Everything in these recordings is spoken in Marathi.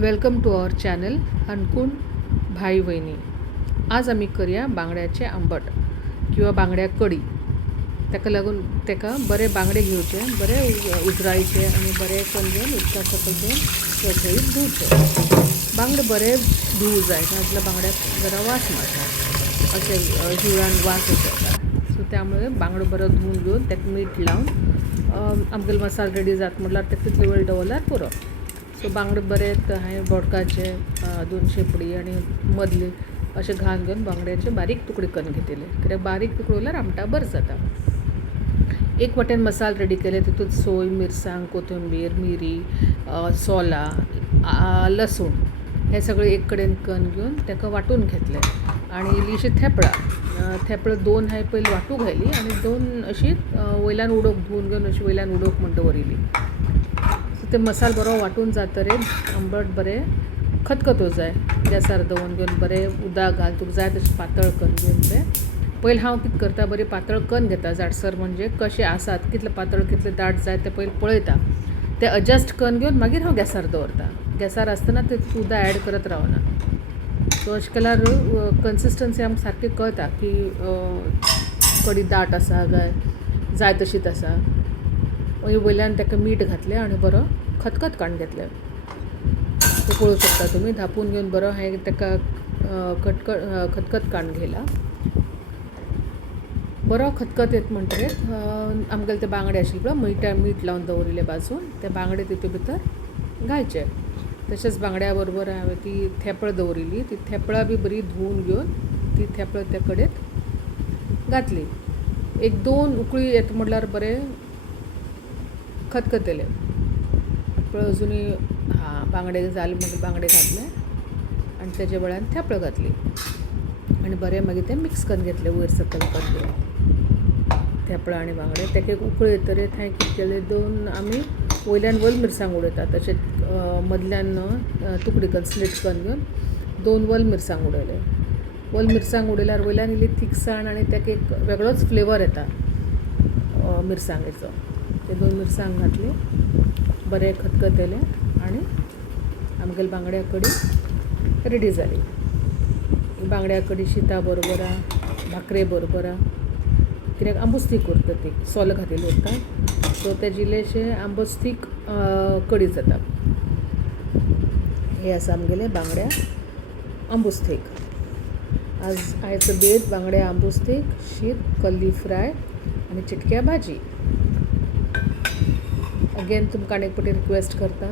वेलकम टू आवर चॅनल अनकून भाई वहिनी. आज आम्ही करूया बांगड्याचे आंबट किंवा बांगड्या कडी. ताका लागून ताका बरे बांगडे घेवचे, बरे उजरायचे आणि बरे करून घेवन उदका सकयल घेवन सळसळीत धुवचे. बांगडे बरे धुवू जाय नाजाल्यार बांगड्याक जरा वास मारता, अशें हिवळान वास येता. सो त्यामुळे बांगडो बरो धुवून घेवन ताका मीठ लावन आमगेलो मसालो रेडी जाता म्हटल्यार ताका तितले वेळ दवरल्यार पुरो. सो बांगडे बरे हांवें बोडकाचे 2 शेपडी आनी मदली अशें घालून घेवन बांगड्याचे बारीक तुकडे करून घेतले. कित्याक बारीक तुकडे उरल्यार आमटाक बरें जाता. एक वाटेन मसालो रेडी केले, तितूंत सोय, मिरसांग, कोथंबीर, मिरी, सोला, लसूण हे सगळे एक कडेन करून घेवन ताका वांटून घेतले. आनी इल्लीशी थेपळां 2 हांवें पयलीं वांटूंक घाली आनी 2 अशी वयल्यान उडोवंक धुवून घेवन अशी वयल्यान उडोवंक म्हणटा दवरिल्ली. ते मसालो बरो वांटून जातरेर आंबट बरें खतखतो जाय. गॅसार दवरून घेवन बरें उदक घाल, तुका जाय तशें पातळ करून घेवन तें पयलीं हांव कितें करता, बरी पातळ करून घेता जाडसर, म्हणजे कशें आसात, कितले पातळ कितले दाट जाय तें पयलीं पळयता. ते एडजस्ट करून घेवन मागीर हांव गॅसार दवरता. गॅसार आसतना ते उदक ॲड करत रावना. सो अशें केल्यार कन्सिस्टन्सी आमकां सारकी कळटा की कडी दाट आसा काय जाय तशीच आसा. मागीर वयल्यान ताका मीठ घातलें आनी बरो खतखत काडून घेतलें. ते पळोवंक शकता तुमी. धापून घेवन बरो हांवें ताका खतखत काडून घेयला. बरो खतखत येता म्हणटकीर आमगेले ते बांगडे आशिल्ले पळय, मीठ लावन दवरिल्ले बाजून, ते बांगडे तितूंत भितर घालचे. तशेंच बांगड्या बरोबर हांवें ती थेपळ दवरिल्ली, ती थेपळां बी बरी धुवून घेवन ती थेपळ त्या कडेन घातली. 1-2 उकळी येता म्हटल्यार बरें खतखतेले. अजुनूय बांगडे जाले म्हणून बांगडे घातले आनी तेज्या वेळान थेपळ घातली आनी बरें मागीर तें मिक्स करून घेतलें वयर सकयल करून घेवन थेपळ आनी बांगडे. ताका एक उकळी येतरेर हांवें कितें केलें, 2 आमी वयल्यान वल मिरसांग उडयतात तशेंच मदल्यान तुकडी करून स्लीट करून घेवन 2 वल मिरसांग उडयले. वल मिरसांग उडयल्यार वयल्यान इल्ली थिकसाण आनी ताका एक वेगळोच फ्लेवर येता मिरसांगेचो. ते 2 मिरसांग घातली, बरें खतखतेलें आनी आमगेली बांगड्या कडी रेडी जाली. बांगड्या कडी शिता बरोबर, भाकरे बरोबर, कित्याक आंबूस तीख उरता, ती सोल घातिल्ली उरता. सो तेजे इल्लेशें आंबूस तीख कडी जाता. हे आसा आमगेले बांगड्या आंबूस तीख. आयचो बेत बांगड्या आंबूस तीख, शीत, कल्ली फ्राय आनी चिटक्या भाजी. अगेन तुमकां आनी एक फावटी रिक्वेस्ट करता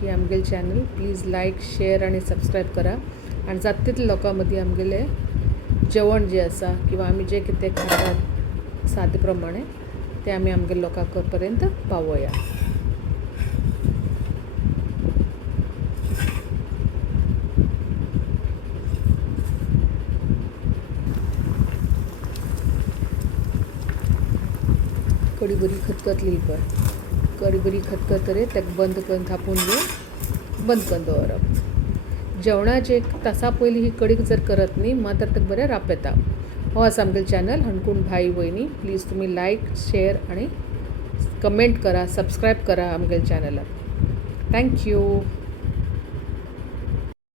की आमगेले चॅनल प्लीज लायक, शेअर आनी सबस्क्रायब करा. आनी जाता तितले लोकां मदीं आमगेलें जेवण जें आसा किंवा आमी जें कितें खातात सादे प्रमाणे तें आमी आमगेल्या लोकां पर्यंत पावोया. कडी बरी खतखतली पळय, कडी बरी खतखतरे ताका बंद करून थापून घेवन बंद करून दवरप. जेवणाचे 1 तासा पयलीं ही कडी जर करत न्ही मात्र ताका बरें राप येता. हो आसा आमगेलो चॅनल अनकून भाई वहिनी. प्लीज तुमी लायक, शेअर आनी कमेंट करा, सबस्क्रायब करा आमगेल्या चॅनलाक. थँक्यू.